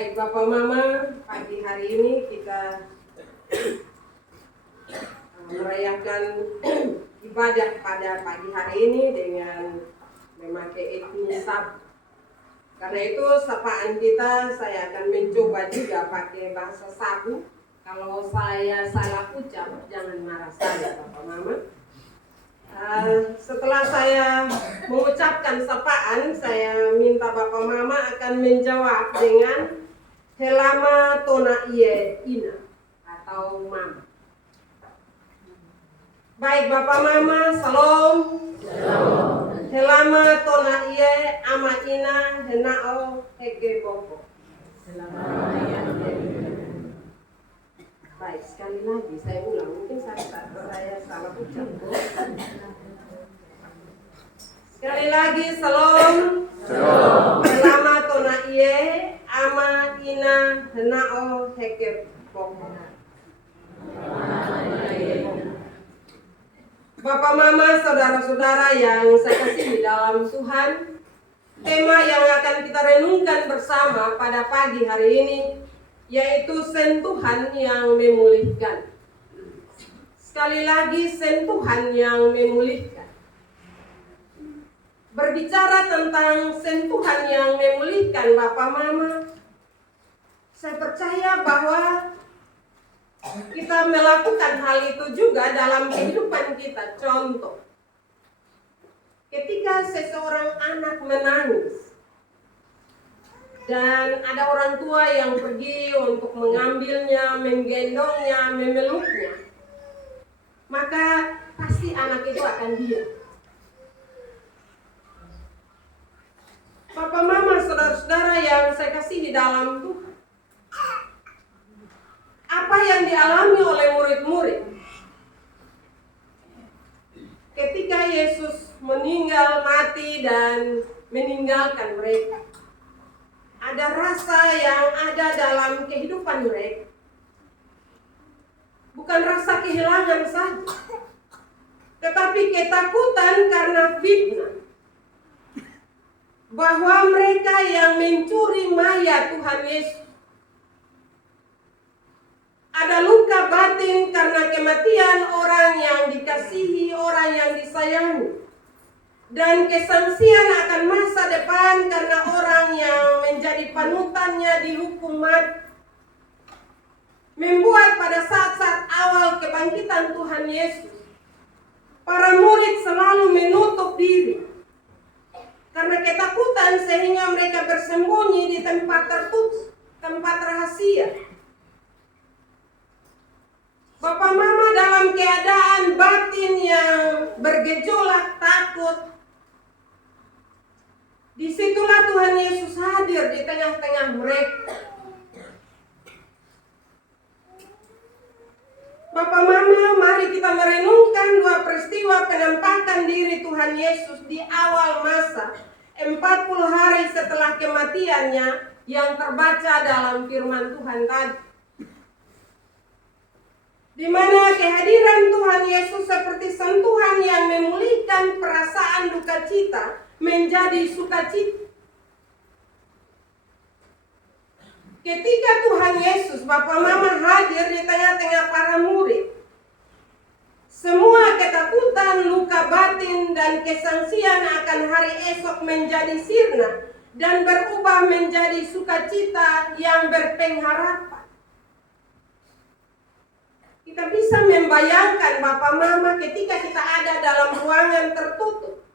Baik Bapak Mama, pagi hari ini kita merayakan ibadah pada pagi hari ini dengan memakai etnis Sabu. Karena itu sapaan kita saya akan mencoba juga pakai bahasa Sabu. Kalau saya salah ucap jangan marah saya Bapak Mama. Setelah saya mengucapkan sapaan, saya minta Bapak Mama akan menjawab dengan Helama Tona Iye Ina atau Mama. Baik Bapak Mama, salam. Helama Tona Iye Ama Ina Henao Hege Boko. Baik, sekali lagi saya ulang, mungkin saya salah ucap. Sekali lagi, salam. Helama Tona Iye Ama Ina Henao Hege Boko. Bapak Mama, saudara-saudara yang saya kasih di dalam Tuhan, tema yang akan kita renungkan bersama pada pagi hari ini yaitu sentuhan yang memulihkan. Sekali lagi, sentuhan yang memulihkan. Berbicara tentang sentuhan yang memulihkan Bapak Mama, saya percaya bahwa kita melakukan hal itu juga dalam kehidupan kita. Contoh, ketika seseorang anak menangis dan ada orang tua yang pergi untuk mengambilnya, menggendongnya, memeluknya, maka pasti anak itu akan diam. Bapak Mama, saudara-saudara yang saya kasih di dalam Tuhan, apa yang dialami oleh murid-murid ketika Yesus meninggal, mati, dan meninggalkan mereka? Ada rasa yang ada dalam kehidupan mereka. Bukan rasa kehilangan saja, tetapi ketakutan karena fitnah. Bahwa mereka yang mencuri mayat Tuhan Yesus. Ada luka batin karena kematian orang yang dikasihi, orang yang disayangi. Dan kesangsian akan masa depan karena orang yang menjadi panutannya dihukum mati. Membuat pada saat-saat awal kebangkitan Tuhan Yesus, para murid selalu menutup diri. Karena ketakutan sehingga mereka bersembunyi di tempat tertutup, tempat rahasia. Bapak Mama dalam keadaan batin yang bergejolak, takut. Disitulah Tuhan Yesus hadir di tengah-tengah mereka. Bapak Mama, mari kita merenungkan dua peristiwa penampakan diri Tuhan Yesus di awal masa 40 hari setelah kematiannya yang terbaca dalam firman Tuhan tadi. Di mana kehadiran Tuhan Yesus seperti sentuhan yang memulihkan perasaan duka cita menjadi sukacita. Ketika Tuhan Yesus, Bapak Mama, hadir di tengah-tengah para murid, semua ketakutan, luka batin, dan kesangsian akan hari esok menjadi sirna dan berubah menjadi sukacita yang berpengharapan. Kita bisa membayangkan Bapak Mama ketika kita ada dalam ruangan tertutup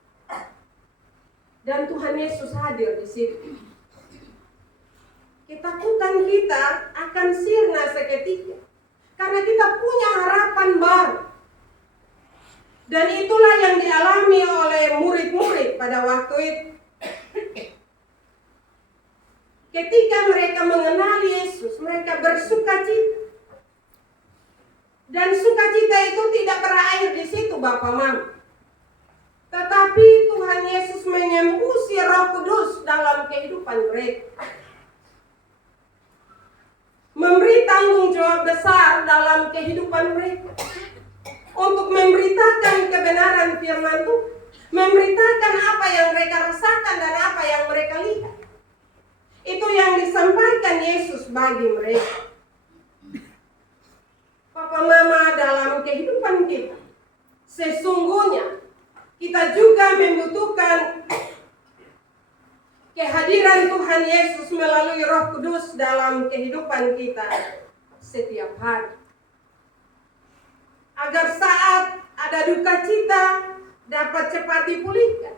dan Tuhan Yesus hadir di situ. Ketakutan kita akan sirna seketika karena kita punya harapan baru. Dan itulah yang dialami oleh murid-murid pada waktu itu. Ketika mereka mengenal Yesus, mereka bersukacita. Dan sukacita itu tidak berakhir di situ Bapak Mama. Tetapi Tuhan Yesus menyembusi Roh Kudus dalam kehidupan mereka. Memberi tanggung jawab besar dalam kehidupan mereka. Untuk memberitakan kebenaran firman Tuhan. Memberitakan apa yang mereka rasakan dan apa yang mereka lihat. Itu yang disampaikan Yesus bagi mereka. Papa Mama, dalam kehidupan kita, sesungguhnya kita juga membutuhkan kehadiran Tuhan Yesus melalui Roh Kudus dalam kehidupan kita setiap hari. Agar saat ada duka cita dapat cepat dipulihkan.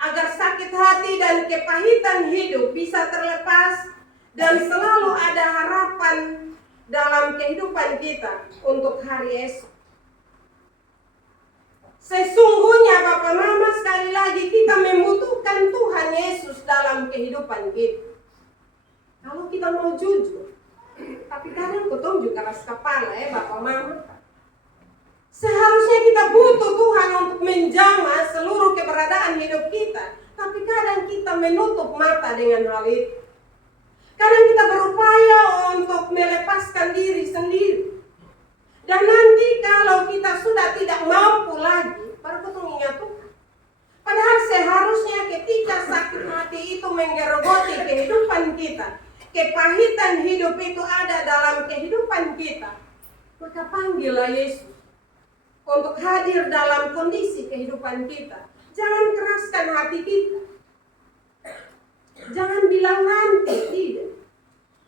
Agar sakit hati dan kepahitan hidup bisa terlepas dan selalu ada harapan dalam kehidupan kita untuk hari esok. Sesungguhnya Bapak Mama, sekali lagi kita membutuhkan Tuhan Yesus dalam kehidupan kita. Kalau kita mau jujur, tapi kadang ketemu juga keras kepala Bapak Mama. Seharusnya kita butuh Tuhan untuk menjamah seluruh keberadaan hidup kita, tapi kadang kita menutup mata dengan hal itu. Kadang kita berupaya untuk melepaskan diri sendiri. Dan nanti kalau kita sudah tidak mampu lagi, baru kita ingat Tuhan. Padahal seharusnya ketika sakit hati itu menggerogoti kehidupan kita, kepahitan hidup itu ada dalam kehidupan kita, maka panggillah Yesus untuk hadir dalam kondisi kehidupan kita. Jangan keraskan hati kita. Jangan bilang nanti, tidak.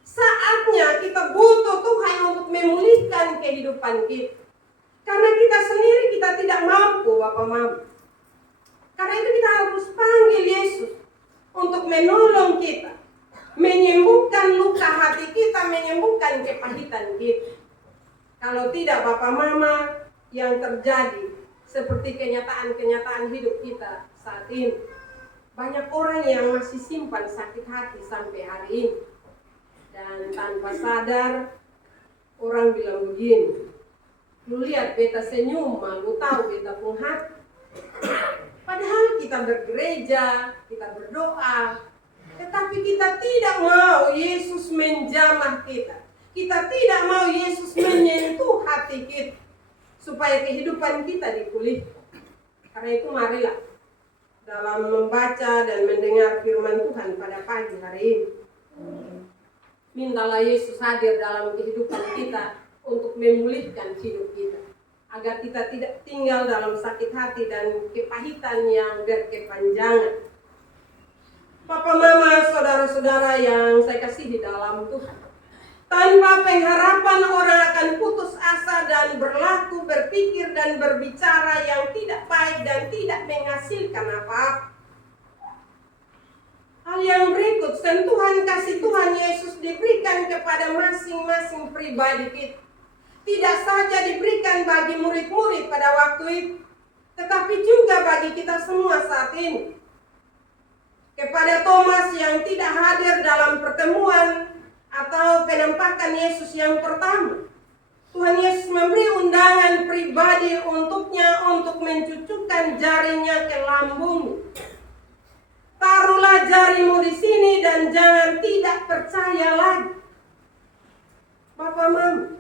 Saatnya kita butuh Tuhan untuk memulihkan kehidupan kita. Karena kita sendiri kita tidak mampu, Bapak Mama. Karena itu kita harus panggil Yesus untuk menolong kita, menyembuhkan luka hati kita, menyembuhkan kepahitan kita. Kalau tidak, Bapak Mama, yang terjadi seperti kenyataan-kenyataan hidup kita saat ini. Banyak orang yang masih simpan sakit hati sampai hari ini. Dan tanpa sadar, orang bilang begini, lu lihat beta senyum, lu tahu beta pun hati. Padahal kita bergereja, kita berdoa, tetapi kita tidak mau Yesus menjamah kita. Kita tidak mau Yesus menyentuh hati kita, supaya kehidupan kita dipulihkan. Karena itu marilah dalam membaca dan mendengar firman Tuhan pada pagi hari ini, mintalah Yesus hadir dalam kehidupan kita untuk memulihkan hidup kita, agar kita tidak tinggal dalam sakit hati dan kepahitan yang berkepanjangan. Papa Mama, saudara-saudara yang saya kasihi dalam Tuhan, tanpa pengharapan orang akan putus asa dan berlaku, berpikir dan berbicara yang tidak baik dan tidak menghasilkan apa-apa. Hal yang berikut, sentuhan kasih Tuhan Yesus diberikan kepada masing-masing pribadi kita. Tidak saja diberikan bagi murid-murid pada waktu itu, tetapi juga bagi kita semua saat ini. Kepada Thomas yang tidak hadir dalam pertemuan atau penampakan Yesus yang pertama, Tuhan Yesus memberi undangan pribadi untuknya untuk mencucukkan jarinya ke lambung. Taruhlah jarimu di sini dan jangan tidak percaya lagi. Bapak Mama,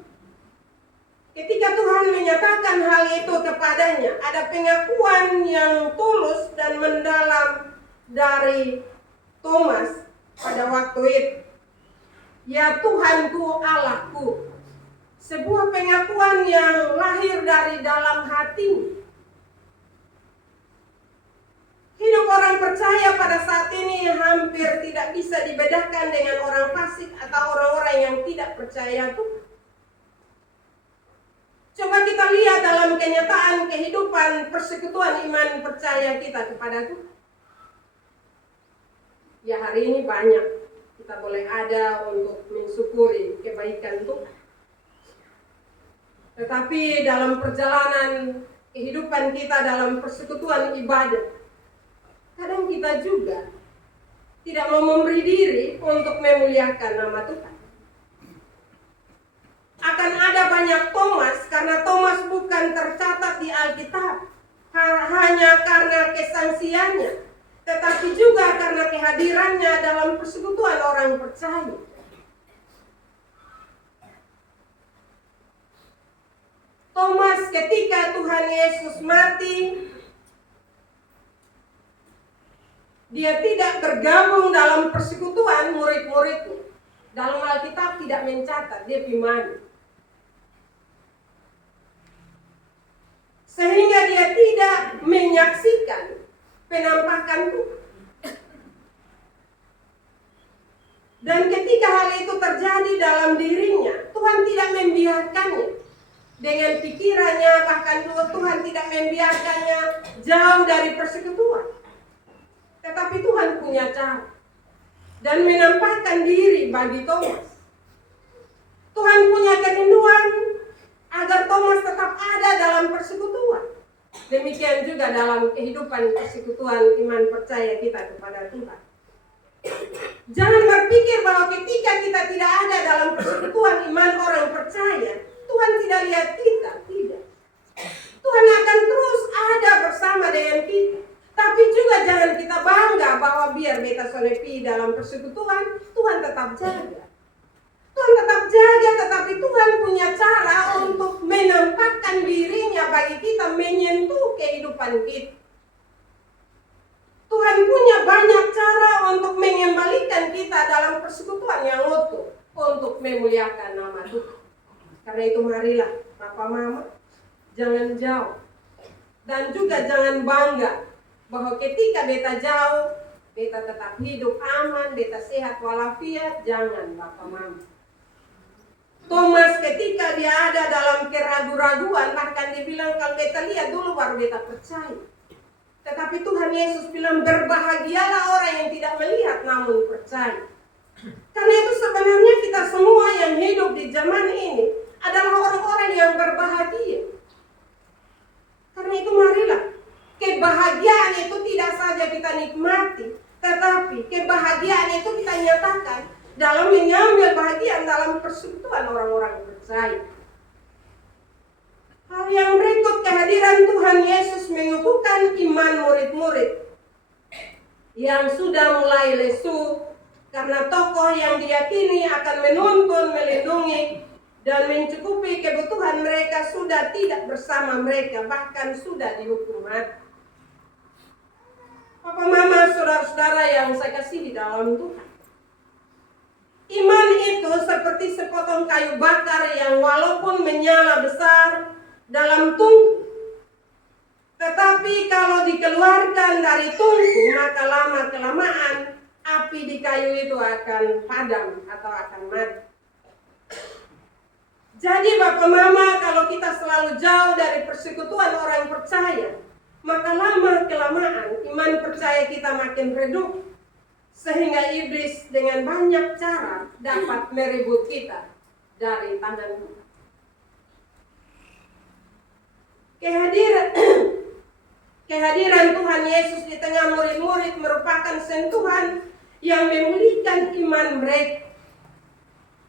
ketika Tuhan menyatakan hal itu kepadanya, ada pengakuan yang tulus dan mendalam dari Thomas pada waktu itu. Ya Tuhanku, Allahku. Sebuah pengakuan yang lahir dari dalam hati. Hidup orang percaya pada saat ini hampir tidak bisa dibedakan dengan orang fasik atau orang-orang yang tidak percaya Tuhan. Coba kita lihat dalam kenyataan kehidupan persekutuan iman percaya kita kepada Tuhan. Ya hari ini banyak kita boleh ada untuk mensyukuri kebaikan Tuhan. Tetapi dalam perjalanan kehidupan kita dalam persekutuan ibadah, kadang kita juga tidak mau memberi diri untuk memuliakan nama Tuhan. Akan ada banyak Thomas, karena Thomas bukan tercatat di Alkitab hanya karena kesangsiannya, tetapi juga karena kehadirannya dalam persekutuan orang percaya. Thomas ketika Tuhan Yesus mati, dia tidak bergabung dalam persekutuan murid-muridnya. Dalam Alkitab tidak mencatat dia gimana. Sehingga dia tidak menyaksikan penampakan Tuhan. Dan ketika hal itu terjadi dalam dirinya, Tuhan tidak membiarkannya. Dengan pikirannya, bahkan Tuhan tidak membiarkannya jauh dari persekutuan. Tetapi Tuhan punya cara. Dan menampakkan diri bagi Thomas. Tuhan punya kerinduan agar Thomas tetap ada dalam persekutuan. Demikian juga dalam kehidupan persekutuan iman percaya kita kepada Tuhan. Jangan berpikir bahwa ketika kita tidak ada dalam persekutuan iman orang percaya, Tuhan tidak lihat kita. Tidak. Tuhan akan terus ada bersama dengan kita. Tapi juga jangan kita bangga bahwa biar beta solepi dalam persekutuan, Tuhan tetap jaga. Tuhan tetap jaga, tetapi Tuhan punya cara untuk menampakkan dirinya bagi kita, menyentuh kehidupan kita. Tuhan punya banyak cara untuk mengembalikan kita dalam persekutuan yang utuh, untuk memuliakan nama Tuhan. Karena itu marilah Papa Mama, jangan jauh. Dan juga jangan bangga bahwa ketika beta jauh, beta tetap hidup aman, beta sehat walafiat. Jangan Papa Mama. Thomas ketika dia ada dalam keraguan-raguan, bahkan dia bilang kalau beta lihat dulu baru beta percaya. Tetapi Tuhan Yesus bilang berbahagialah orang yang tidak melihat namun percaya. Karena itu sebenarnya kita semua yang hidup di zaman ini adalah orang-orang yang berbahagia. Karena itu marilah, kebahagiaan itu tidak saja kita nikmati, tetapi kebahagiaan itu kita nyatakan dalam mengambil bahagian dalam persekutuan orang-orang percaya. Hal yang berikut, kehadiran Tuhan Yesus mengukuhkan iman murid-murid yang sudah mulai lesu karena tokoh yang diyakini akan menuntun, melindungi, dan mencukupi kebutuhan mereka sudah tidak bersama mereka, bahkan sudah dihukum mati. Papa Mama, saudara-saudara yang saya kasihi dalam Tuhan, iman itu seperti sepotong kayu bakar yang walaupun menyala besar dalam tungku, tetapi kalau dikeluarkan dari tungku, maka lama-kelamaan api di kayu itu akan padam atau akan mati. Jadi Bapak Mama, kalau kita selalu jauh dari persekutuan orang percaya, maka lama-kelamaan iman percaya kita makin redup, sehingga iblis dengan banyak cara dapat merebut kita dari tangan Tuhan. Kehadiran Tuhan Yesus di tengah murid-murid merupakan sentuhan yang memulihkan iman mereka.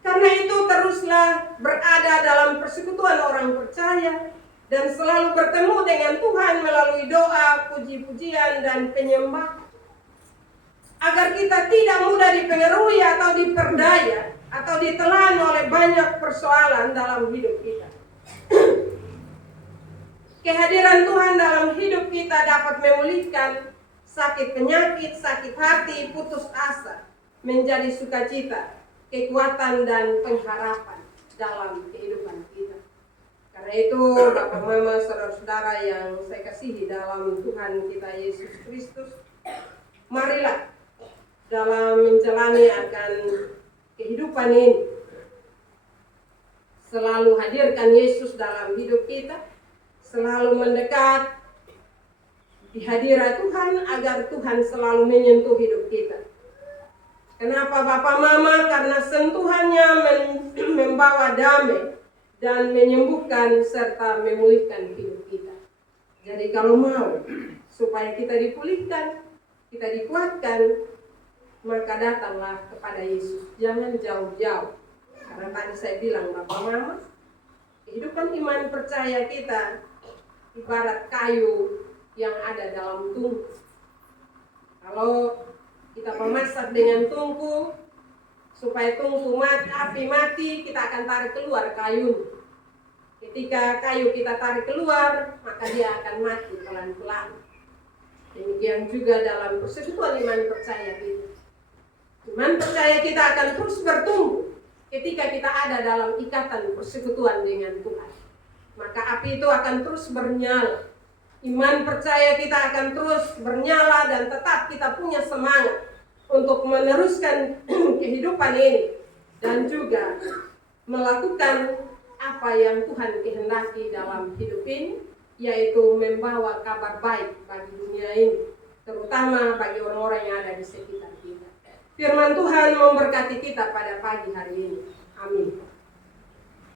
Karena itu teruslah berada dalam persekutuan orang percaya dan selalu bertemu dengan Tuhan melalui doa, puji-pujian, dan penyembahan. Agar kita tidak mudah dipengaruhi atau diperdaya atau ditelan oleh banyak persoalan dalam hidup kita. Kehadiran Tuhan dalam hidup kita dapat memulihkan sakit penyakit, sakit hati, putus asa, menjadi sukacita, kekuatan, dan pengharapan dalam kehidupan kita. Karena itu Bapak Mama, saudara-saudara yang saya kasihi dalam Tuhan kita Yesus Kristus, marilah dalam menjalani akan kehidupan ini selalu hadirkan Yesus dalam hidup kita, selalu mendekat di hadirat Tuhan agar Tuhan selalu menyentuh hidup kita. Kenapa Bapak Mama? Karena sentuhannya membawa damai dan menyembuhkan serta memulihkan hidup kita. Jadi kalau mau supaya kita dipulihkan, kita dikuatkan, maka datanglah kepada Yesus. Jangan jauh-jauh. Karena tadi saya bilang Bapak Mama, kehidupan iman percaya kita ibarat kayu yang ada dalam tungku. Kalau kita memasak dengan tungku, supaya tungku api mati, kita akan tarik keluar kayu. Ketika kayu kita tarik keluar, maka dia akan mati pelan-pelan. Demikian juga dalam persekutuan iman percaya kita. Iman percaya kita akan terus bertumbuh ketika kita ada dalam ikatan persekutuan dengan Tuhan. Maka api itu akan terus bernyala. Iman percaya kita akan terus bernyala dan tetap kita punya semangat untuk meneruskan kehidupan ini dan juga melakukan apa yang Tuhan kehendaki dalam hidup ini, yaitu membawa kabar baik bagi dunia ini, terutama bagi orang-orang yang ada di sekitar kita. Firman Tuhan memberkati kita pada pagi hari ini. Amin.